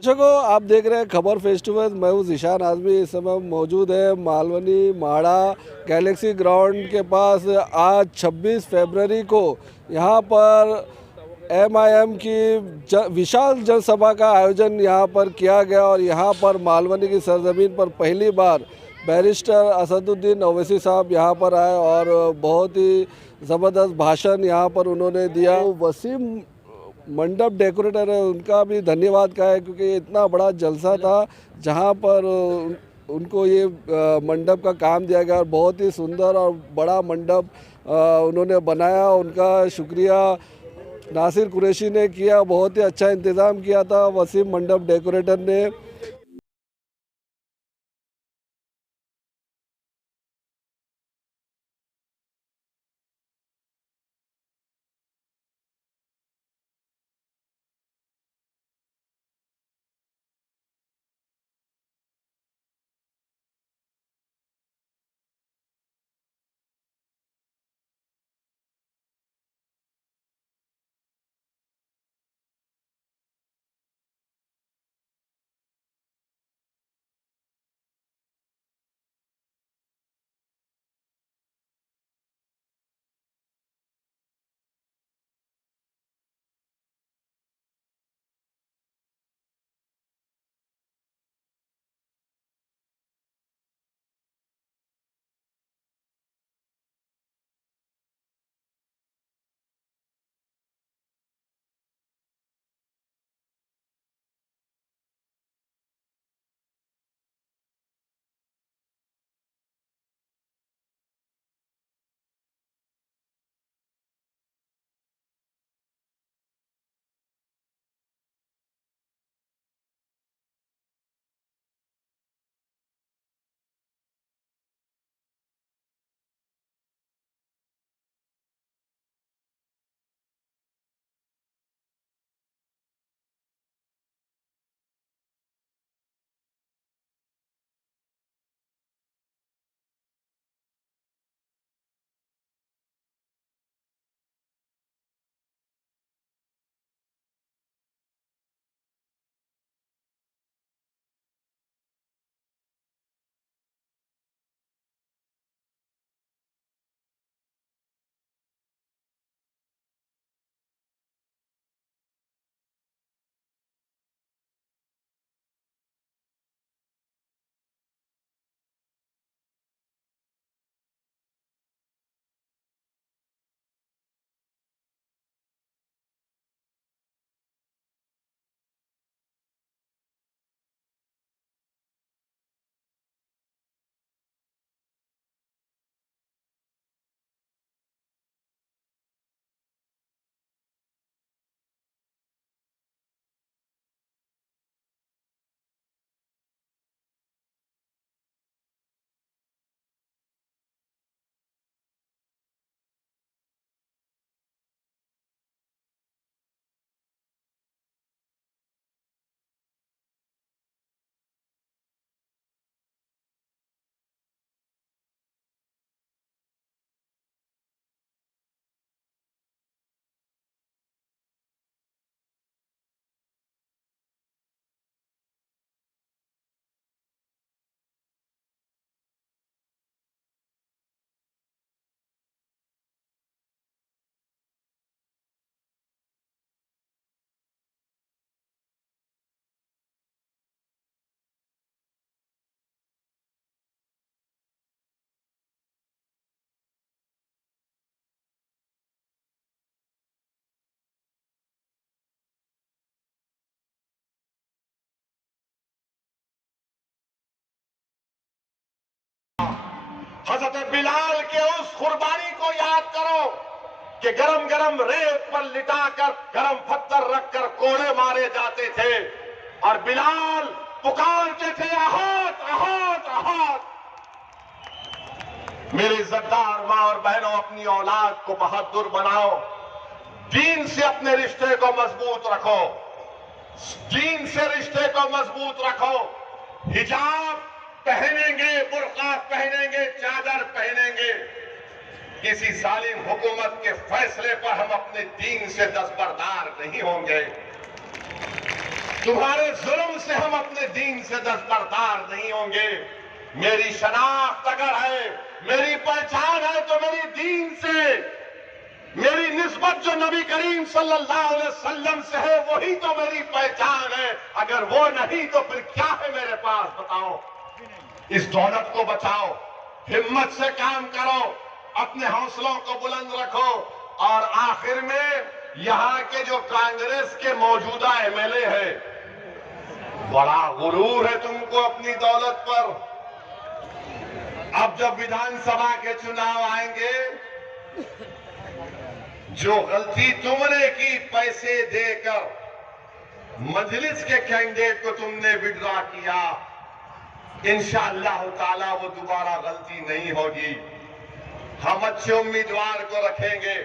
दर्शकों, आप देख रहे हैं खबर फेस्टिवल। मैं हूँ ज़ीशान आज़मी। इस समय मौजूद है मालवनी माड़ा गैलेक्सी ग्राउंड के पास। आज 26 फरवरी को यहाँ पर एमआईएम की विशाल जनसभा का आयोजन यहाँ पर किया गया और यहाँ पर मालवनी की सरजमीन पर पहली बार बैरिस्टर असदुद्दीन ओवैसी साहब यहाँ पर आए और बहुत ही ज़बरदस्त भाषण यहाँ पर उन्होंने दिया। वसीम मंडप डेकोरेटर है, उनका भी धन्यवाद का है क्योंकि इतना बड़ा जलसा था जहाँ पर उनको ये मंडप का काम दिया गया और बहुत ही सुंदर और बड़ा मंडप उन्होंने बनाया। उनका शुक्रिया नासिर कुरैशी ने किया। बहुत ही अच्छा इंतज़ाम किया था वसीम मंडप डेकोरेटर ने। हजरत बिलाल के उस कुर्बानी को याद करो कि गरम गरम रेत पर लिटाकर गरम पत्थर रखकर कोड़े मारे जाते थे और बिलाल पुकारते थे, अहात अहात अहात। मेरे इज्जतदार मां और बहनों, अपनी औलाद को बहादुर बनाओ। दीन से अपने रिश्ते को मजबूत रखो, दीन से रिश्ते को मजबूत रखो। हिजाब पहनेंगे, बुर्का पहनेंगे, चादर पहनेंगे। किसी जालिम हुकूमत के फैसले पर हम अपने दीन से दस्तबरदार नहीं होंगे। तुम्हारे जुल्म से हम अपने दीन से दस्तबरदार नहीं होंगे। मेरी शनाख्त अगर है, मेरी पहचान है तो मेरी दीन से, मेरी निस्बत जो नबी करीम सल्लल्लाहु अलैहि वसल्लम से है वही तो मेरी पहचान है। अगर वो नहीं तो फिर क्या है मेरे पास, बताओ। इस दौलत को बचाओ, हिम्मत से काम करो, अपने हौसलों को बुलंद रखो। और आखिर में यहां के जो कांग्रेस के मौजूदा एमएलए है, बड़ा गुरूर है तुमको अपनी दौलत पर। अब जब विधानसभा के चुनाव आएंगे, जो गलती तुमने की पैसे देकर मजलिस के कैंडिडेट को तुमने विड्रॉ किया, इंशाअल्लाह ताला वो दोबारा गलती नहीं होगी। हम अच्छे उम्मीदवार को रखेंगे।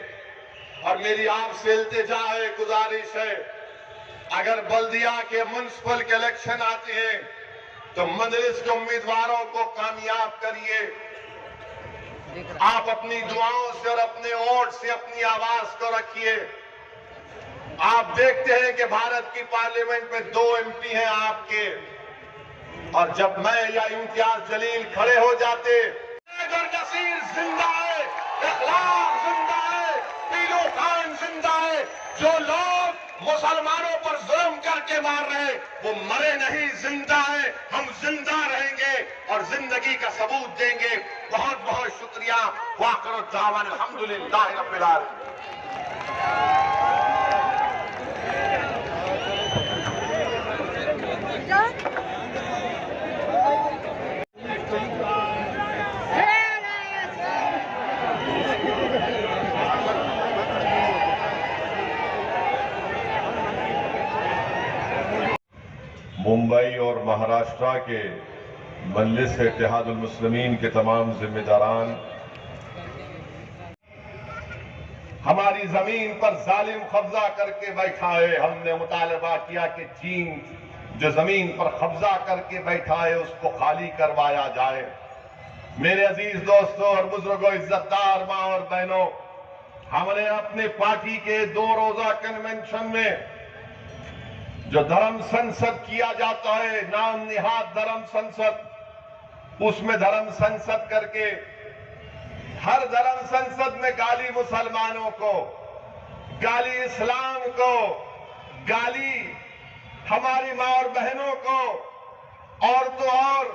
और मेरी आपसे इल्तिजा है, गुजारिश है, अगर बल्दिया के म्युनिसिपल के इलेक्शन आते हैं तो मजलिस के उम्मीदवारों को कामयाब करिए। आप अपनी दुआओं से और अपने वोट से अपनी आवाज को रखिए। आप देखते हैं कि भारत की पार्लियामेंट में 2 एमपी हैं आपके, और जब मैं या इम्तियाज जलील खड़े हो जाते, नसीर जिंदा है, इखलाक जिंदा है, पीलो खान जिंदा है। जो लोग मुसलमानों पर जुल्म करके मार रहे वो मरे नहीं, जिंदा है। हम जिंदा रहेंगे और जिंदगी का सबूत देंगे। बहुत बहुत शुक्रिया। वाक़िअ दावाना अल्हम्दुलिल्लाह रब्बिल आलमीन। मुंबई और महाराष्ट्र के मजलिस इत्तेहादुल मुस्लिमीन के तमाम जिम्मेदारान हमारी जमीन पर जालिम कब्जा करके बैठा है। हमने मुतालबा किया कि चीन जो जमीन पर कब्जा करके बैठा है उसको खाली करवाया जाए। मेरे अजीज दोस्तों और बुजुर्गों, इज्जतदार माँ और बहनों, हमने अपने पार्टी के 2 रोजा कन्वेंशन में जो धर्म संसद किया जाता है, नाम निहाद धर्म संसद, उसमें धर्म संसद करके हर धर्म संसद में गाली मुसलमानों को, गाली इस्लाम को, गाली हमारी माँ और बहनों को। और तो और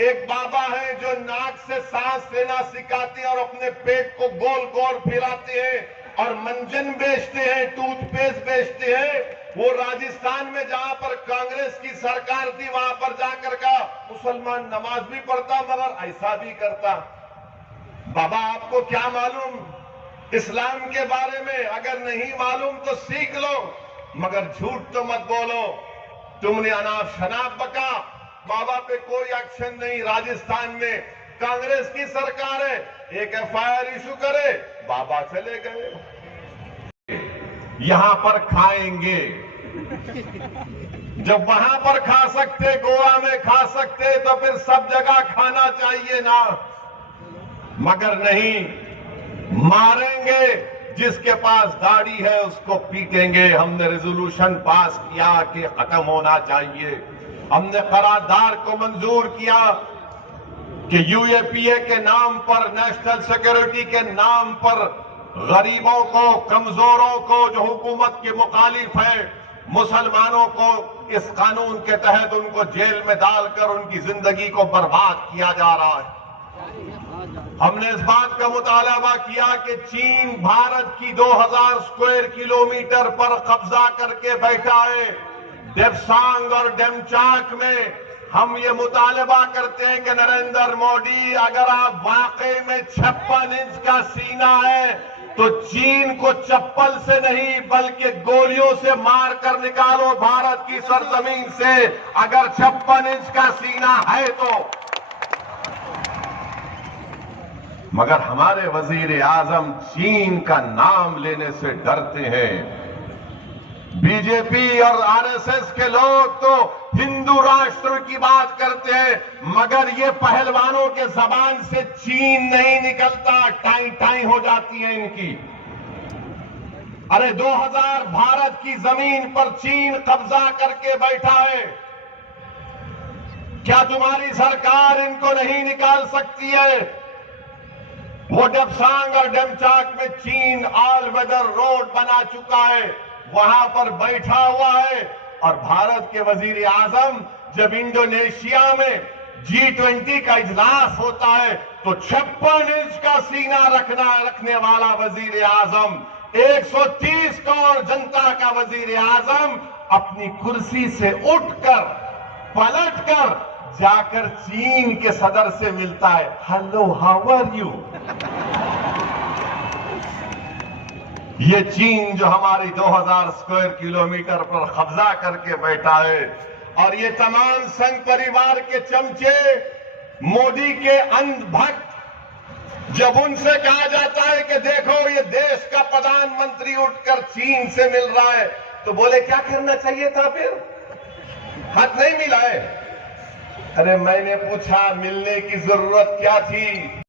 एक बाबा है जो नाक से सांस लेना सिखाते हैं और अपने पेट को गोल गोल फिराते हैं और मंजन बेचते हैं, टूथपेस्ट बेचते हैं। वो राजस्थान में जहां पर कांग्रेस की सरकार थी वहां पर जाकर का मुसलमान नमाज भी पढ़ता मगर ऐसा भी करता। बाबा आपको क्या मालूम इस्लाम के बारे में? अगर नहीं मालूम तो सीख लो, मगर झूठ तो मत बोलो। तुमने अनाप शनाप बका, बाबा पे कोई एक्शन नहीं। राजस्थान में कांग्रेस की सरकार है, एक एफआईआर इशू करे, बाबा चले गए। यहां पर खाएंगे, जब वहां पर खा सकते, गोवा में खा सकते, तो फिर सब जगह खाना चाहिए ना, मगर नहीं। मारेंगे, जिसके पास दाढ़ी है उसको पीटेंगे। हमने रेजोल्यूशन पास किया कि खत्म होना चाहिए। हमने करारदाद को मंजूर किया कि यूएपीए के नाम पर, नेशनल सिक्योरिटी के नाम पर गरीबों को, कमजोरों को, जो हुकूमत के मुखालिफ है, मुसलमानों को इस कानून के तहत उनको जेल में डालकर उनकी जिंदगी को बर्बाद किया जा रहा है। हमने इस बात का मुतालबा किया कि चीन भारत की 2000 स्क्वायर किलोमीटर पर कब्जा करके बैठा है। देवसांग और डेमचाक में हम ये मुतालबा करते हैं कि नरेंद्र मोदी, अगर आप वाकई में 56 इंच का सीना है तो चीन को चप्पल से नहीं बल्कि गोलियों से मार कर निकालो भारत की सरजमीन से, अगर 56 इंच का सीना है तो। मगर हमारे वजीर आजम चीन का नाम लेने से डरते हैं। बीजेपी और आरएसएस के लोग तो हिंदू राष्ट्र की बात करते हैं, मगर ये पहलवानों के जबान से चीन नहीं निकलता, टाई टाई हो जाती है इनकी। अरे 2000 भारत की जमीन पर चीन कब्जा करके बैठा है। क्या तुम्हारी सरकार इनको नहीं निकाल सकती है? वो डेप्सांग और डेमचाक में चीन ऑल वेदर रोड बना चुका है, वहां पर बैठा हुआ है। और भारत के वजीर आजम जब इंडोनेशिया में G20 का इजलास होता है तो 56 इंच का सीना रखने वाला वजीर आजम, 130 करोड़ जनता का वजीर आजम अपनी कुर्सी से उठकर पलटकर जाकर चीन के सदर से मिलता है। Hello, how are you? ये चीन जो हमारी 2000 स्क्वायर किलोमीटर पर कब्जा करके बैठा है, और ये तमाम संघ परिवार के चमचे मोदी के अंधभक्त, जब उनसे कहा जाता है कि देखो ये देश का प्रधानमंत्री उठकर चीन से मिल रहा है, तो बोले क्या करना चाहिए था? फिर हाथ नहीं मिलाए। अरे मैंने पूछा मिलने की जरूरत क्या थी?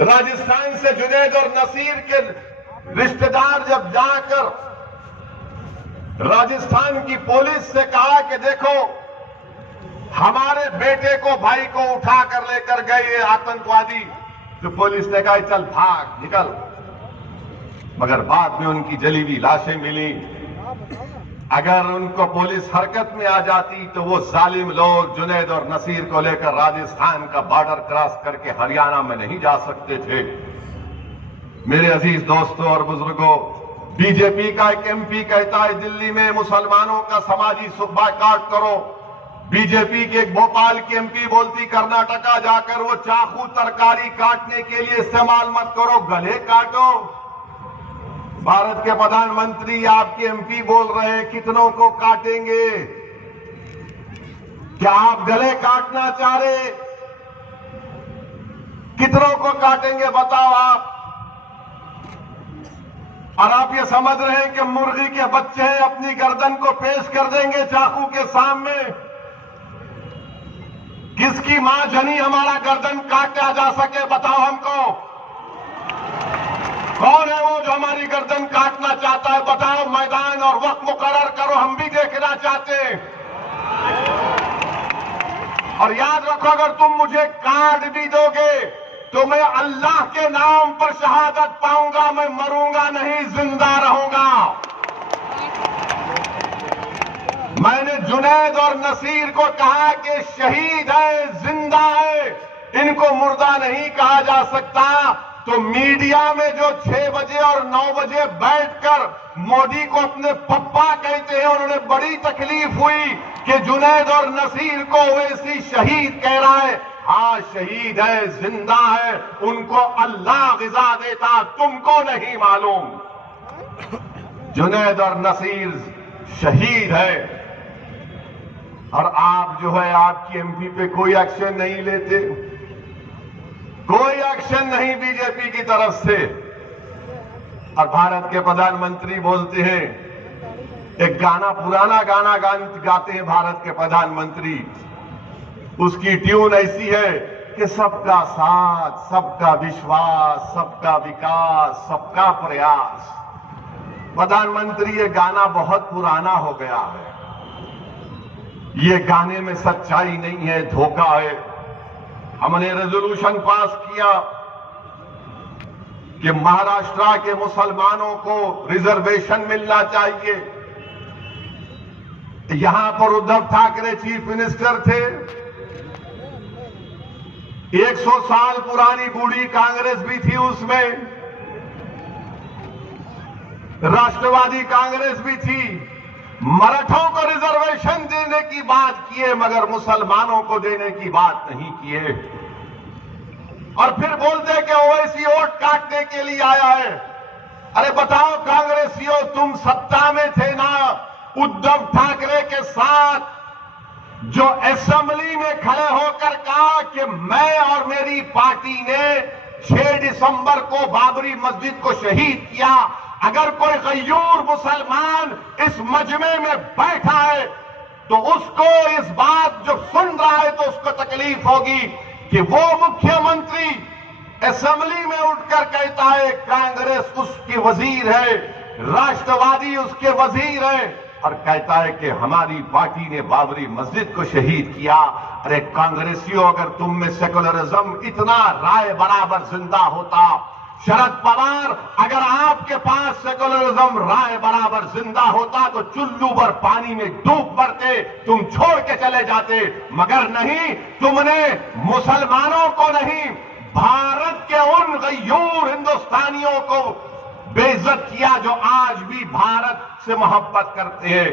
राजस्थान से जुनैद और नसीर के रिश्तेदार जब जाकर राजस्थान की पुलिस से कहा कि देखो हमारे बेटे को, भाई को उठा कर लेकर गए ये आतंकवादी, तो पुलिस ने कहा चल भाग निकल। मगर बाद में उनकी जली हुई लाशें मिली। अगर उनको पुलिस हरकत में आ जाती तो वो जालिम लोग जुनैद और नसीर को लेकर राजस्थान का बॉर्डर क्रॉस करके हरियाणा में नहीं जा सकते थे। मेरे अजीज दोस्तों और बुजुर्गों, बीजेपी का एक एमपी कहता है दिल्ली में मुसलमानों का समाजी बायकॉट करो। बीजेपी के एक भोपाल की एमपी बोलती कर्नाटका जाकर वो चाकू तरकारी काटने के लिए इस्तेमाल मत करो, गले काटो। भारत के प्रधानमंत्री आपके एमपी बोल रहे हैं कितनों को काटेंगे? क्या आप गले काटना चाह रहे? कितनों को काटेंगे बताओ आप? और आप ये समझ रहे हैं कि मुर्गी के बच्चे हैं, अपनी गर्दन को पेश कर देंगे चाकू के सामने? किसकी मां जनी हमारा गर्दन काटा जा सके बताओ हमको? कौन है वो जो हमारी गर्दन काटना चाहता है? बताओ, मैदान और वक्त मुकर्रर करो, हम भी देखना चाहते हैं। और याद रखो, अगर तुम मुझे काट भी दोगे तो मैं अल्लाह के नाम पर शहादत पाऊंगा, मैं मरूंगा नहीं, जिंदा रहूंगा। मैंने जुनैद और नसीर को कहा कि शहीद है, जिंदा है, इनको मुर्दा नहीं कहा जा सकता। तो मीडिया में जो 6 बजे और 9 बजे बैठकर मोदी को अपने पप्पा कहते हैं, उन्होंने बड़ी तकलीफ हुई कि जुनैद और नसीर को वैसी शहीद कह रहा है। हाँ, शहीद है, जिंदा है, उनको अल्लाह गिज़ा देता, तुमको नहीं मालूम। जुनैद और नसीर शहीद है, और आप जो है आपकी एमपी पे कोई एक्शन नहीं लेते, कोई एक्शन नहीं बीजेपी की तरफ से। और भारत के प्रधानमंत्री बोलते हैं, एक गाना, पुराना गाना गाते हैं भारत के प्रधानमंत्री, उसकी ट्यून ऐसी है कि सबका साथ, सबका विश्वास, सबका विकास, सबका प्रयास। प्रधानमंत्री, ये गाना बहुत पुराना हो गया है। ये गाने में सच्चाई नहीं है, धोखा है। हमने रेजोल्यूशन पास किया कि महाराष्ट्र के मुसलमानों को रिजर्वेशन मिलना चाहिए। यहां पर उद्धव ठाकरे चीफ मिनिस्टर थे। 100 साल पुरानी बूढ़ी कांग्रेस भी थी उसमें, राष्ट्रवादी कांग्रेस भी थी। मराठों को रिजर्वेशन देने की बात किए मगर मुसलमानों को देने की बात नहीं किए। और फिर बोलते कि ओवैसी वोट काटने के लिए आया है। अरे बताओ कांग्रेसियों, तुम सत्ता में थे ना? उद्धव ठाकरे के साथ जो असेंबली में खड़े होकर कहा कि मैं और मेरी पार्टी ने 6 दिसंबर को बाबरी मस्जिद को शहीद किया। अगर कोई गयूर मुसलमान इस मजमे में बैठा है तो उसको इस बात जो सुन रहा है तो उसको तकलीफ होगी कि वो मुख्यमंत्री असेंबली में उठकर कहता है कांग्रेस उसकी वजीर है, राष्ट्रवादी उसके वजीर है, और कहता है कि हमारी पार्टी ने बाबरी मस्जिद को शहीद किया। अरे कांग्रेसियों, अगर तुम में सेकुलरिज्म इतना राय बराबर जिंदा होता, शरद पवार, अगर आपके पास सेकुलरिज्म राय बराबर जिंदा होता तो चुल्लू भर पानी में डूब मरते, तुम छोड़ के चले जाते। मगर नहीं, तुमने मुसलमानों को नहीं, भारत के उन गयूर हिंदुस्तानियों को बेइज्जत किया जो आज भी भारत से मोहब्बत करते हैं।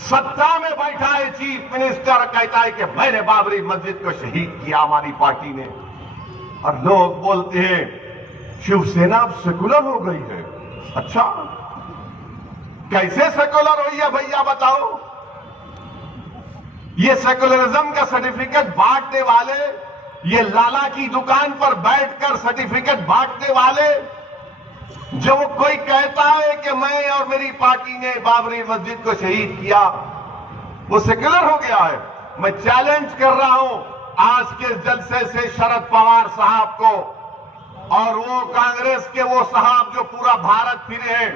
सत्ता में बैठा है चीफ मिनिस्टर, कहता है कि मैंने बाबरी मस्जिद को शहीद किया हमारी पार्टी ने। और लोग बोलते हैं शिवसेना अब सेकुलर हो गई है। अच्छा, कैसे सेकुलर हुई है भैया बताओ? ये सेकुलरिज्म का सर्टिफिकेट बांटने वाले, ये लाला की दुकान पर बैठकर सर्टिफिकेट बांटने वाले, जब कोई कहता है कि मैं और मेरी पार्टी ने बाबरी मस्जिद को शहीद किया, वो सेकुलर हो गया है। मैं चैलेंज कर रहा हूं आज के जलसे से शरद पवार साहब को और वो कांग्रेस के वो साहब जो पूरा भारत फिरे हैं,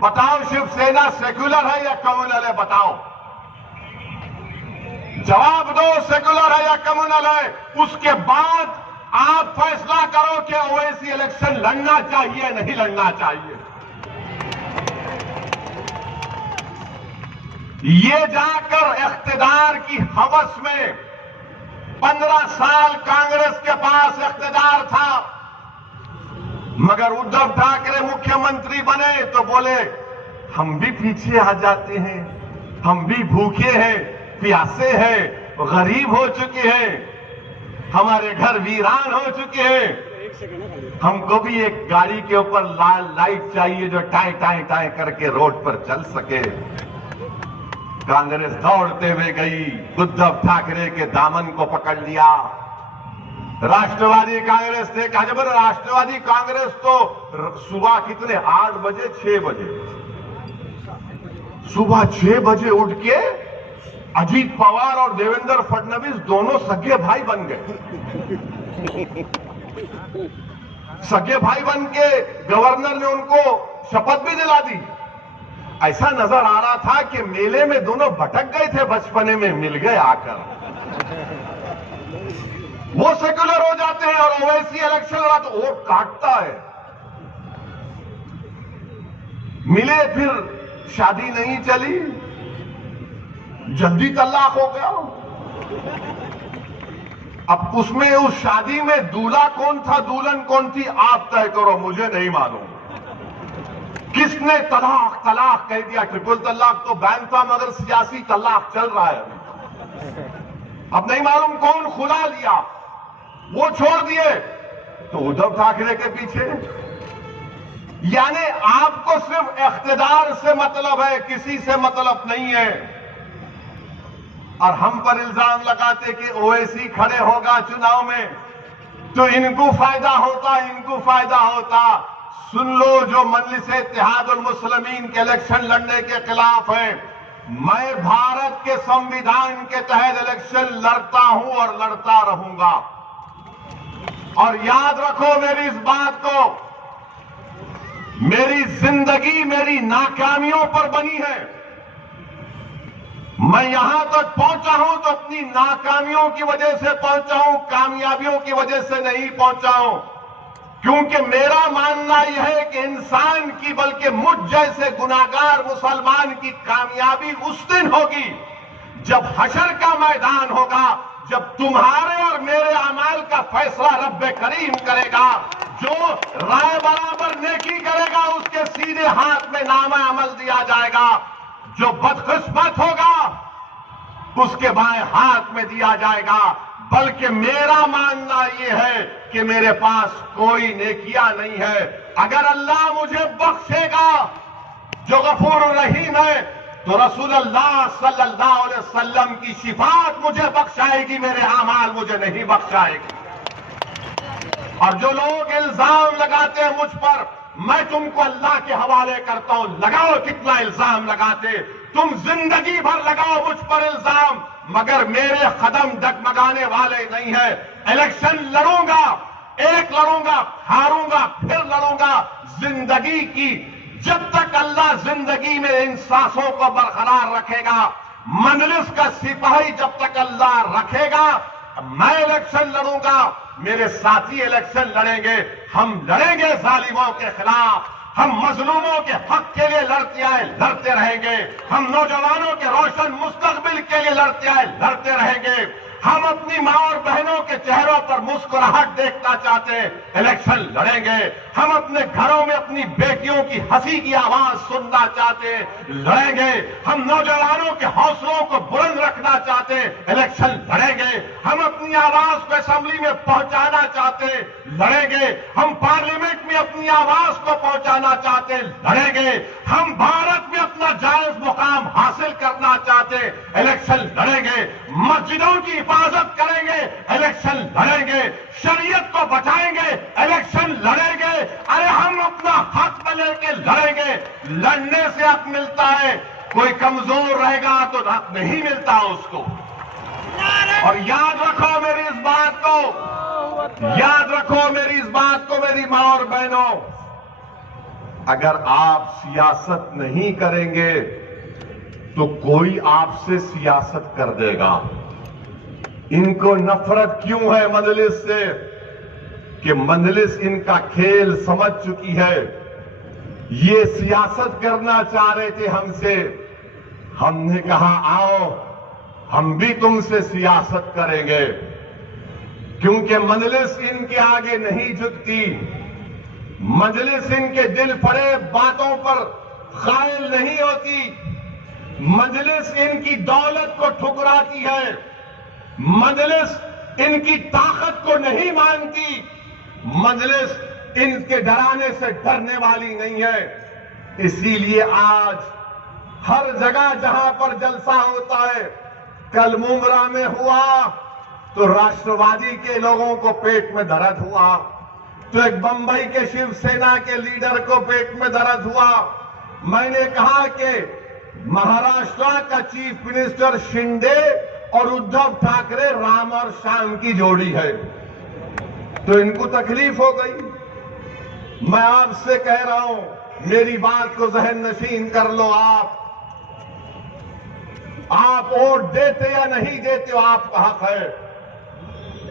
बताओ शिवसेना सेकुलर है या कम्युनल है? बताओ, जवाब दो, सेकुलर है या कम्युनल है? उसके बाद आप फैसला करो कि ओवैसी इलेक्शन लड़ना चाहिए नहीं लड़ना चाहिए। ये जाकर इख्तिदार की हवस में 15 साल कांग्रेस के पास इख्तिदार था, मगर उद्धव ठाकरे मुख्यमंत्री बने तो बोले हम भी पीछे आ जाते हैं, हम भी भूखे हैं, प्यासे हैं, गरीब हो चुके हैं, हमारे घर वीरान हो चुके हैं, हमको भी एक गाड़ी के ऊपर लाल लाइट चाहिए जो टाई टाई टाई करके रोड पर चल सके। कांग्रेस दौड़ते हुए गई, उद्धव ठाकरे के दामन को पकड़ लिया। राष्ट्रवादी कांग्रेस ने कहा, जब राष्ट्रवादी कांग्रेस तो सुबह कितने 8 बजे 6 बजे, सुबह 6 बजे उठ के अजीत पवार और देवेंद्र फडणवीस दोनों सगे भाई बन गए। सगे भाई बन के गवर्नर ने उनको शपथ भी दिला दी। ऐसा नजर आ रहा था कि मेले में दोनों भटक गए थे, बचपने में मिल गए आकर। वो सेक्युलर हो जाते हैं और ओवैसी इलेक्शन लड़ा तो वोट काटता है। मिले, फिर शादी नहीं चली, जल्दी तलाक हो गया। अब उसमें उस शादी में दूल्हा कौन था, दुल्हन कौन थी, आप तय करो, मुझे नहीं मालूम। किसने तलाक तलाक कह दिया? ट्रिपल तलाक तो बैन था, मगर सियासी तलाक चल रहा है। अब नहीं मालूम कौन खुला लिया, वो छोड़ दिए तो उद्धव ठाकरे के पीछे। यानी आपको सिर्फ इख्तिदार से मतलब है, किसी से मतलब नहीं है। और हम पर इल्जाम लगाते कि ओवैसी खड़े होगा चुनाव में तो इनको फायदा होता, इनको फायदा होता। सुन लो, जो मजलिस इत्तेहादुल मुस्लिमीन के इलेक्शन लड़ने के खिलाफ है, मैं भारत के संविधान के तहत इलेक्शन लड़ता हूं और लड़ता रहूंगा। और याद रखो मेरी इस बात को, मेरी जिंदगी मेरी नाकामियों पर बनी है। मैं यहां तक पहुंचा हूं तो अपनी नाकामियों की वजह से पहुंचा हूं, कामयाबियों की वजह से नहीं पहुंचा हूं। क्योंकि मेरा मानना यह है कि इंसान की, बल्कि मुझ जैसे गुनाहगार मुसलमान की कामयाबी उस दिन होगी जब हशर का मैदान होगा, जब तुम्हारे और मेरे अमाल का फैसला रब्बे करीम करेगा। जो राय बराबर नेकी करेगा उसके सीधे हाथ में नामा अमल दिया जाएगा, जो बदकिस्मत होगा उसके बाएं हाथ में दिया जाएगा। बल्कि मेरा मानना यह है कि मेरे पास कोई नेकियां नहीं है। अगर अल्लाह मुझे बख्शेगा जो गफूर रहीम है, तो रसूलुल्लाह सल्लल्लाहु अलैहि वसल्लम की शिफात मुझे बख्शाएगी, मेरे अमाल मुझे नहीं बख्शाएगी। और जो लोग इल्जाम लगाते हैं मुझ पर, मैं तुमको अल्लाह के हवाले करता हूं, लगाओ कितना इल्जाम लगाते, तुम जिंदगी भर लगाओ मुझ पर इल्जाम, मगर मेरे कदम डगमगाने वाले नहीं है। इलेक्शन लड़ूंगा, एक लड़ूंगा, हारूंगा, फिर लड़ूंगा। जिंदगी की जब तक अल्लाह जिंदगी में इन सांसों को बरकरार रखेगा, मंजलिस का सिपाही जब तक अल्लाह रखेगा, मैं इलेक्शन लड़ूंगा, मेरे साथी इलेक्शन लड़ेंगे। हम लड़ेंगे जालिमों के खिलाफ, हम मजलूमों के हक के लिए लड़ते आए, लड़ते रहेंगे। हम नौजवानों के रोशन मुस्तकबिल के लिए लड़ते आए, लड़ते रहेंगे। हम अपनी मां और बहनों के चेहरों पर मुस्कुराहट देखना चाहते हैं, इलेक्शन लड़ेंगे। हम अपने घरों में अपनी बेटियों की हंसी की आवाज सुनना चाहते हैं, लड़ेंगे। हम नौजवानों के हौसलों को बुलंद रखना चाहते हैं, इलेक्शन लड़ेंगे। हम अपनी आवाज को असेंबली में पहुंचाना चाहते हैं, लड़ेंगे। हम पार्लियामेंट में अपनी आवाज को पहुंचाना चाहते हैं, लड़ेंगे। हम भारत में अपना जायज मुकाम हासिल करना चाहते हैं, इलेक्शन लड़ेंगे। मस्जिदों की हिफाजत करेंगे, इलेक्शन लड़ेंगे। शरीयत को बचाएंगे, इलेक्शन लड़ेंगे। अरे हम अपना हक लेके लड़ेंगे। लड़ने से हक मिलता है, कोई कमजोर रहेगा तो हक नहीं मिलता उसको। और याद रखो मेरी इस बात को, याद रखो मेरी इस बात को, मेरी मां और बहनों, अगर आप सियासत नहीं करेंगे तो कोई आपसे सियासत कर देगा। इनको नफरत क्यों है मजलिस से? कि मजलिस इनका खेल समझ चुकी है। ये सियासत करना चाह रहे थे हमसे, हमने कहा आओ हम भी तुमसे सियासत करेंगे, क्योंकि मजलिस इनके आगे नहीं झुकती। मजलिस इनके दिल फरेब बातों पर कायल नहीं होती। मजलिस इनकी दौलत को ठुकराती है। मजलिस इनकी ताकत को नहीं मानती। मजलिस इनके डराने से डरने वाली नहीं है। इसीलिए आज हर जगह जहां पर जलसा होता है, कल मुंबरा में हुआ तो राष्ट्रवादी के लोगों को पेट में दर्द हुआ, तो एक बंबई के शिवसेना के लीडर को पेट में दर्द हुआ। मैंने कहा कि महाराष्ट्र का चीफ मिनिस्टर शिंदे और उद्धव ठाकरे राम और श्याम की जोड़ी है, तो इनको तकलीफ हो गई। मैं आपसे कह रहा हूं, मेरी बात को जहन नशीन कर लो। आप वोट देते या नहीं देते हो, आपका हक है,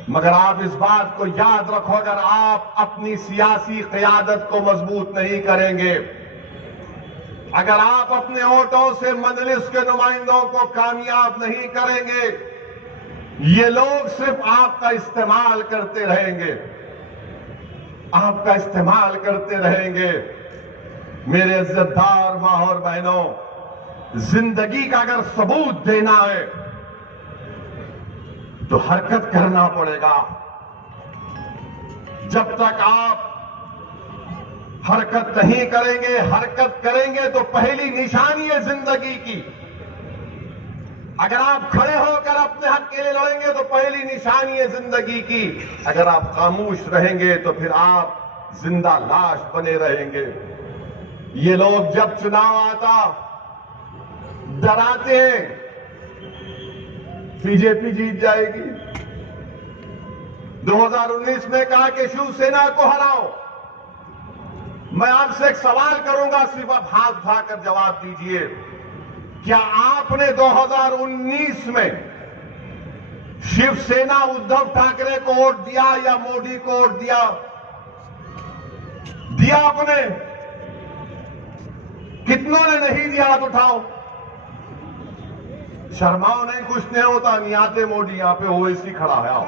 मगर आप इस बात को याद रखो, अगर आप अपनी सियासी क़यादत को मजबूत नहीं करेंगे, अगर आप अपने वोटों से मजलिस के नुमाइंदों को कामयाब नहीं करेंगे, ये लोग सिर्फ आपका इस्तेमाल करते रहेंगे, आपका इस्तेमाल करते रहेंगे। मेरे इज्जतदार मां और बहनों, जिंदगी का अगर सबूत देना है तो हरकत करना पड़ेगा। जब तक आप हरकत नहीं करेंगे, हरकत करेंगे तो पहली निशानी है जिंदगी की। अगर आप खड़े होकर अपने हक के लिए लड़ेंगे तो पहली निशानी है जिंदगी की। अगर आप खामोश रहेंगे तो फिर आप जिंदा लाश बने रहेंगे। ये लोग जब चुनाव आता डराते हैं बीजेपी जीत जाएगी, 2019 में कहा कि शिवसेना को हराओ। मैं आपसे एक सवाल करूंगा, सिर्फ आप हाथ उठाकर जवाब दीजिए। क्या आपने 2019 में शिवसेना उद्धव ठाकरे को वोट दिया या मोदी को वोट दिया? दिया आपने? कितनों ने नहीं दिया? हाथ उठाओ। शर्माओ नहीं, कुछ नहीं होता। नहीं आते मोदी, यहां पे ओवैसी खड़ा है। आओ।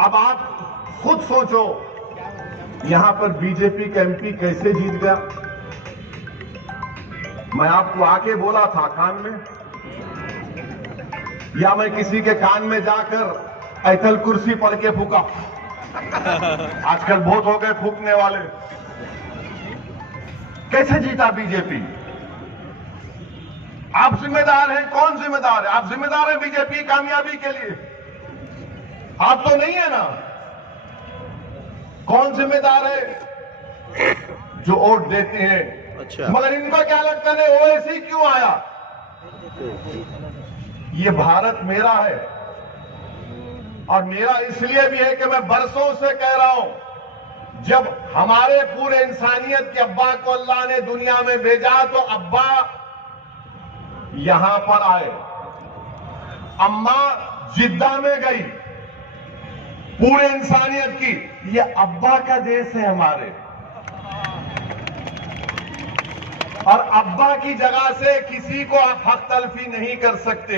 अब आप खुद सोचो, यहां पर बीजेपी का एमपी कैसे जीत गया? मैं आपको आके बोला था कान में, या मैं किसी के कान में जाकर ऐतल कुर्सी पढ़ के फूका? आजकल बहुत हो गए फूकने वाले। कैसे जीता बीजेपी? आप जिम्मेदार हैं। कौन जिम्मेदार है? आप जिम्मेदार हैं बीजेपी की कामयाबी के लिए? आप तो नहीं है ना। कौन जिम्मेदार है? जो वोट देते हैं। अच्छा। मगर इनको क्या लगता है ओवैसी क्यों आया? ये भारत मेरा है, और मेरा इसलिए भी है कि मैं बरसों से कह रहा हूं, जब हमारे पूरे इंसानियत के अब्बा को अल्लाह ने दुनिया में भेजा तो अब्बा यहां पर आए, अम्मा जिद्दा में गई। पूरे इंसानियत की ये अब्बा का देश है हमारे, और अब्बा की जगह से किसी को आप हक तलफी नहीं कर सकते।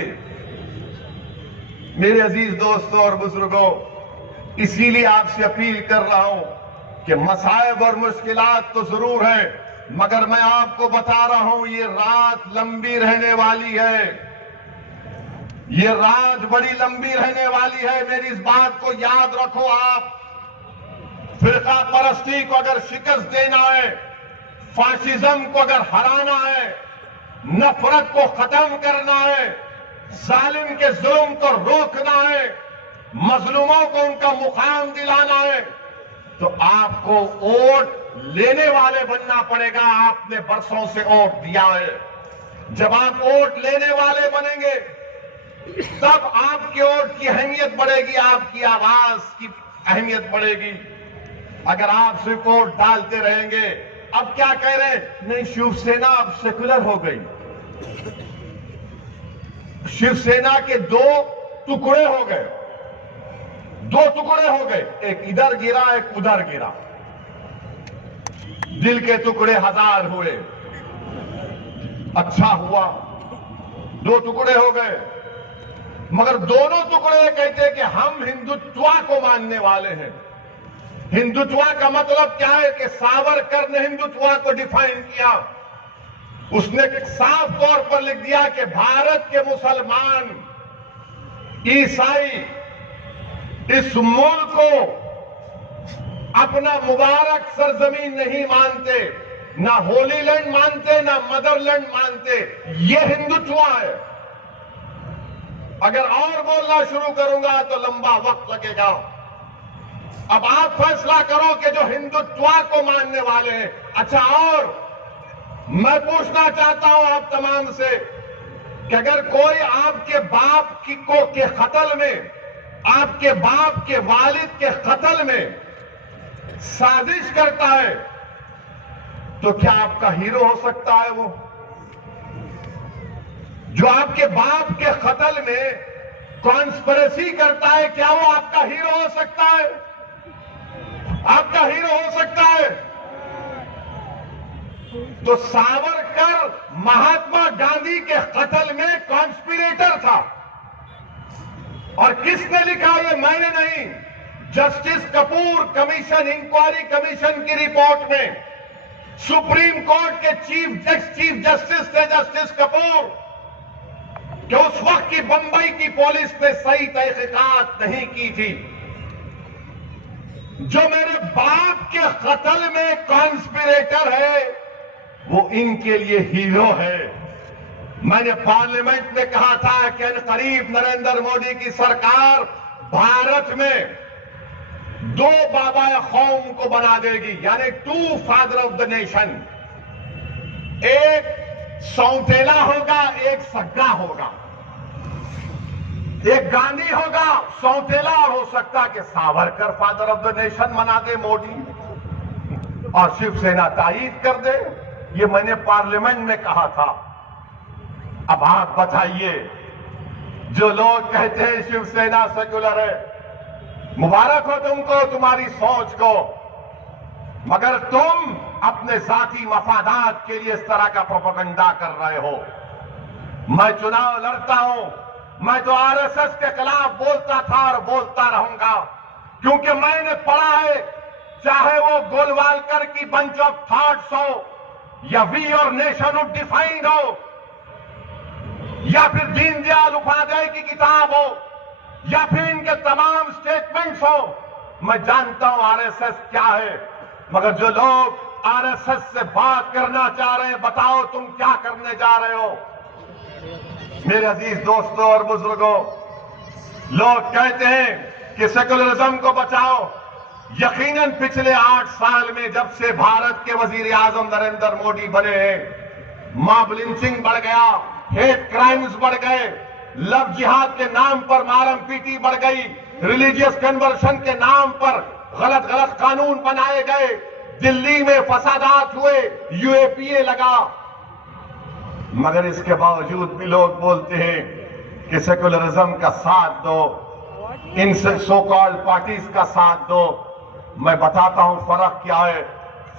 मेरे अजीज दोस्तों और बुजुर्गों, इसीलिए आपसे अपील कर रहा हूं कि मसाइब और मुश्किलात तो जरूर है, मगर मैं आपको बता रहा हूं ये रात लंबी रहने वाली है। ये रात बड़ी लंबी रहने वाली है। मेरी इस बात को याद रखो। आप फिरका परस्ती को अगर शिकस्त देना है, फाशिज्म को अगर हराना है, नफरत को खत्म करना है, जालिम के जुल्म को रोकना है, मजलूमों को उनका मुकाम दिलाना है, तो आपको वोट लेने वाले बनना पड़ेगा। आपने बरसों से वोट दिया है। जब आप वोट लेने वाले बनेंगे तब आपकी वोट की अहमियत बढ़ेगी, आपकी आवाज की अहमियत बढ़ेगी। अगर आप सिर्फ वोट डालते रहेंगे, अब क्या कह रहे हैं? नहीं, शिवसेना अब सेकुलर हो गई। शिवसेना के दो टुकड़े हो गए, दो टुकड़े हो गए, एक इधर गिरा, एक उधर गिरा। दिल के टुकड़े हजार हुए, अच्छा हुआ, दो टुकड़े हो गए। मगर दोनों टुकड़े कहते हैं कि हम हिंदुत्व को मानने वाले हैं। हिंदुत्व का मतलब क्या है? कि सावरकर ने हिंदुत्व को डिफाइन किया। उसने साफ तौर पर लिख दिया कि भारत के मुसलमान, ईसाई इस मुल्क को अपना मुबारक सरजमीन नहीं मानते, ना होली लैंड मानते, ना मदरलैंड मानते। ये हिंदुत्व है। अगर और बोलना शुरू करूंगा तो लंबा वक्त लगेगा। अब आप फैसला करो कि जो हिंदुत्व को मानने वाले हैं। अच्छा, और मैं पूछना चाहता हूं आप तमाम से कि अगर कोई आपके बाप के कत्ल में, आपके बाप के वालिद के कत्ल में साजिश करता है, तो क्या आपका हीरो हो सकता है? वो जो आपके बाप के कत्ल में कॉन्स्पिरेसी करता है, क्या वो आपका हीरो हो सकता है? आपका हीरो हो सकता है? तो सावरकर महात्मा गांधी के कत्ल में कॉन्स्पिरेटर था। और किसने लिखा? ये मैंने नहीं, Justice Kapoor commission, inquiry commission की रिपोर्ट में सुप्रीम कोर्ट के चीफ जस्टिस थे जस्टिस कपूर, कि उस वक्त की बंबई की पुलिस ने सही तहकीकात नहीं की थी। जो मेरे बाप के कत्ल में कॉन्स्पिरेटर है, वो इनके लिए हीरो है। मैंने पार्लियामेंट में कहा था कि करीब नरेंद्र मोदी की सरकार भारत में दो बाबा कौम को बना देगी, यानी two father of the nation. एक सौतेला होगा, एक सग्गा होगा। एक गांधी होगा सौतेला, और हो सकता कि Savarkar father of the nation बना दे मोदी, और शिवसेना तायीद कर दे। ये मैंने पार्लियामेंट में कहा था। अब आप बताइए, जो लोग कहते हैं शिवसेना सेक्युलर है, मुबारक हो तुमको, तुम्हारी सोच को, मगर तुम अपने जाती मफादात के लिए इस तरह का प्रोपेगेंडा कर रहे हो। मैं चुनाव लड़ता हूं, मैं तो आरएसएस के खिलाफ बोलता था और बोलता रहूंगा, क्योंकि मैंने पढ़ा है, चाहे वो गोलवालकर की बंच ऑफ थॉट्स हो, या वी और नेशनहुड डिफाइंड हो, या फिर दीनदयाल उपाध्याय की किताब हो, या फिर इनके तमाम स्टेटमेंट्स हो। मैं जानता हूं आरएसएस क्या है, मगर जो लोग आरएसएस से बात करना चाह रहे हैं, बताओ तुम क्या करने जा रहे हो। मेरे अजीज दोस्तों और बुजुर्गों, लोग कहते हैं कि सेकुलरिज्म को बचाओ। यकीनन पिछले 8 साल में जब से भारत के वजीर आजम नरेंद्र मोदी बने हैं, मॉब लिंचिंग बढ़ गया, हेट क्राइम्स बढ़ गए, लव जिहाद के नाम पर मारम पीटी बढ़ गई, रिलीजियस कन्वर्शन के नाम पर गलत गलत कानून बनाए गए, दिल्ली में फसादात हुए, यूएपीए लगा। मगर इसके बावजूद भी लोग बोलते हैं कि सेकुलरिज्म का साथ दो, इन सो कॉल्ड पार्टीज का साथ दो। मैं बताता हूं फर्क क्या है।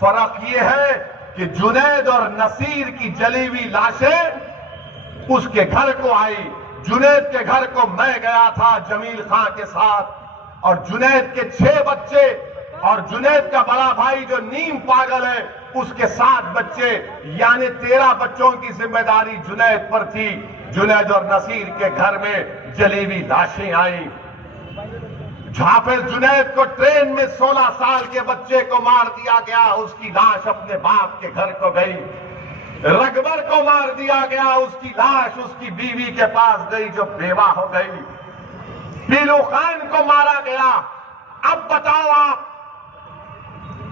फर्क यह है कि जुनैद और नसीर की जली हुई लाशें उसके घर को आई। जुनैद के घर को मैं गया था जमील खां के साथ, और जुनैद के 6 बच्चे, और जुनैद का बड़ा भाई जो नीम पागल है उसके 7 बच्चे, यानी 13 बच्चों की जिम्मेदारी जुनैद पर थी। जुनैद और नसीर के घर में जली हुई लाशें आई। झाफिर जुनैद को ट्रेन में 16 साल के बच्चे को मार दिया गया, उसकी लाश अपने बाप के घर को गई। रगबर को मार दिया गया, उसकी लाश उसकी बीवी के पास गई जो बेवा हो गई। पीलू खान को मारा गया। अब बताओ आप,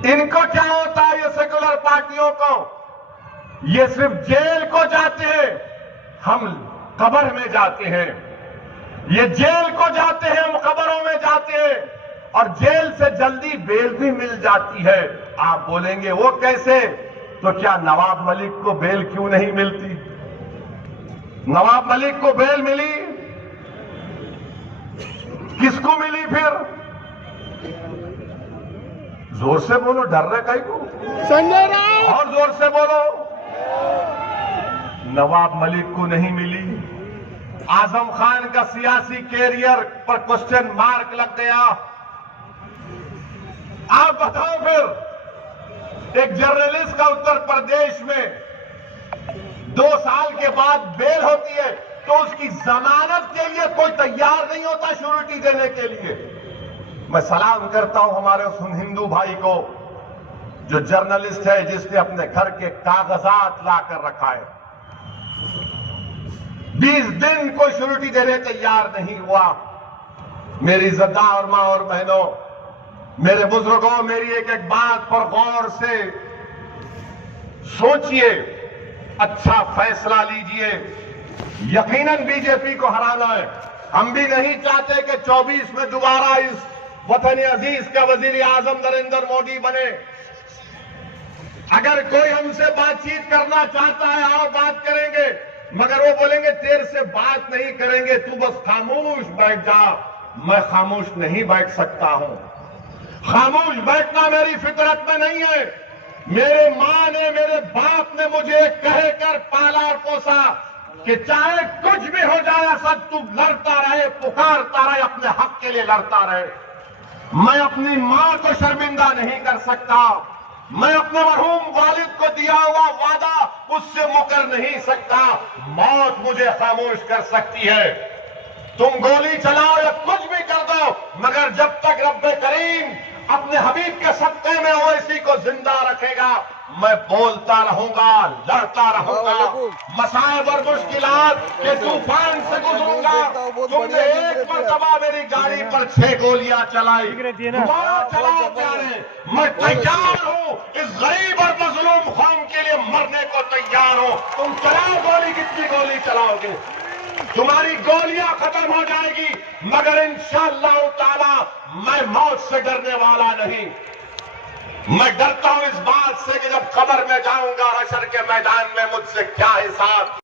इनको क्या होता है ये सेकुलर पार्टियों को? ये सिर्फ जेल को जाते हैं, हम कब्र में जाते हैं। ये जेल को जाते हैं, हम कब्रों में जाते हैं, और जेल से जल्दी बेल भी मिल जाती है। आप बोलेंगे वो कैसे? तो क्या नवाब मलिक को बेल क्यों नहीं मिलती? नवाब मलिक को बेल मिली, किसको मिली फिर? जोर से बोलो, डर रहे कहीं को? संजय राउत, और जोर से बोलो। नवाब मलिक को नहीं मिली। आजम खान का सियासी कैरियर पर क्वेश्चन मार्क लग गया। आप बताओ फिर, एक जर्नलिस्ट का उत्तर प्रदेश में 2 साल के बाद बेल होती है तो उसकी जमानत के लिए कोई तैयार नहीं होता श्योरिटी देने के लिए। मैं सलाम करता हूं हमारे उस हिंदू भाई को जो जर्नलिस्ट है, जिसने अपने घर के कागजात लाकर रखा है। 20 दिन कोई श्योरिटी देने तैयार नहीं हुआ। मेरी इज्जतदार मां और बहनों, मेरे बुजुर्गों, मेरी एक एक बात पर गौर से सोचिए, अच्छा फैसला लीजिए। यकीनन बीजेपी को हराना है। हम भी नहीं चाहते कि 24 में दोबारा इस वतन अजीज का वजीर आजम नरेंद्र मोदी बने। अगर कोई हमसे बातचीत करना चाहता है, आओ बात करेंगे, मगर वो बोलेंगे तेरे से बात नहीं करेंगे, तू बस खामोश बैठ जा। मैं खामोश नहीं बैठ सकता हूं। खामोश बैठना मेरी फितरत में नहीं है। मेरे मां ने, मेरे बाप ने मुझे कहकर पाला और पोसा कि चाहे कुछ भी हो जाए सब तू लड़ता रहे, पुकारता रहे, अपने हक के लिए लड़ता रहे। मैं अपनी मां को शर्मिंदा नहीं कर सकता। मैं अपने मरहूम वालिद को दिया हुआ वादा उससे मुकर नहीं सकता। मौत मुझे खामोश कर सकती है। तुम गोली चलाओ या कुछ भी कर दो, मगर जब तक रब्बे करीम अपने हबीब के सत्ते में वो इसी को जिंदा रखेगा, मैं बोलता रहूंगा, लड़ता रहूंगा। मसाइब और मुश्किलात के तूफान से गुजरूंगा। तुमने एक मरतबा मेरी गाड़ी पर 6 गोलियां चलाई, दोबारा चलाओ प्यारे, मैं तैयार हूं। इस गरीब और मजलूम कौम के लिए मरने को तैयार हूं। तुम चलाओ गोली, कितनी गोली चलाओगे? तुम्हारी गोलियां खत्म हो जाएगी, मगर इंशाअल्लाह ताला मैं मौत से डरने वाला नहीं। मैं डरता हूं इस बात से कि जब कब्र में जाऊंगा, हशर के मैदान में मुझसे क्या हिसाब।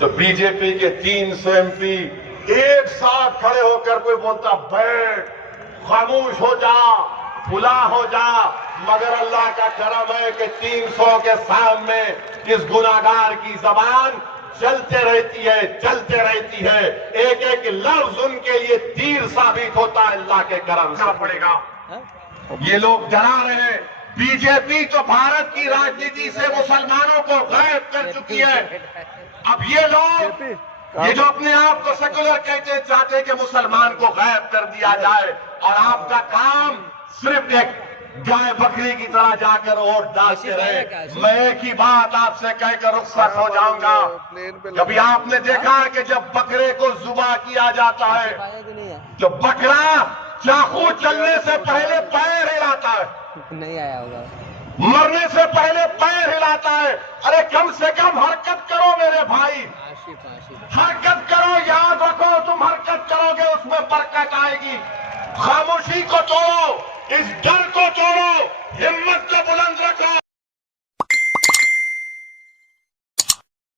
तो बीजेपी के 300 एमपी एक साथ खड़े होकर कोई बोलता बैठ, खामोश हो जा, खुला हो जा, मगर अल्लाह का करम है कि 300 के सामने इस गुनाहगार की जबान चलते रहती है। एक एक लफ्ज उनके लिए तीर साबित होता है। अल्लाह के करम से पड़ेगा। ये लोग डरा रहे हैं। बीजेपी तो भारत की राजनीति से मुसलमानों को गायब कर चुकी है। अब ये लोग, ये जो अपने आप को सेकुलर कहते चाहते हैं कि मुसलमान को गायब कर दिया जाए, और आपका काम सिर्फ एक गाय बकरी की तरह जाकर वोट डालते रहे। मैं एक ही बात आपसे कहकर रुखसत हो जाऊंगा। कभी आपने देखा है कि जब बकरे को जुबा किया जाता है, तो बकरा चाकू चलने से पहले पैर हिलाता है, नहीं आया होगा, मरने से पहले पैर हिलाता है। अरे कम से कम हरकत करो मेरे भाई, हरकत करो। याद रखो, तुम हरकत करोगे उसमें बरकत आएगी। खामोशी को तोड़ो, इस डर को तोड़ो।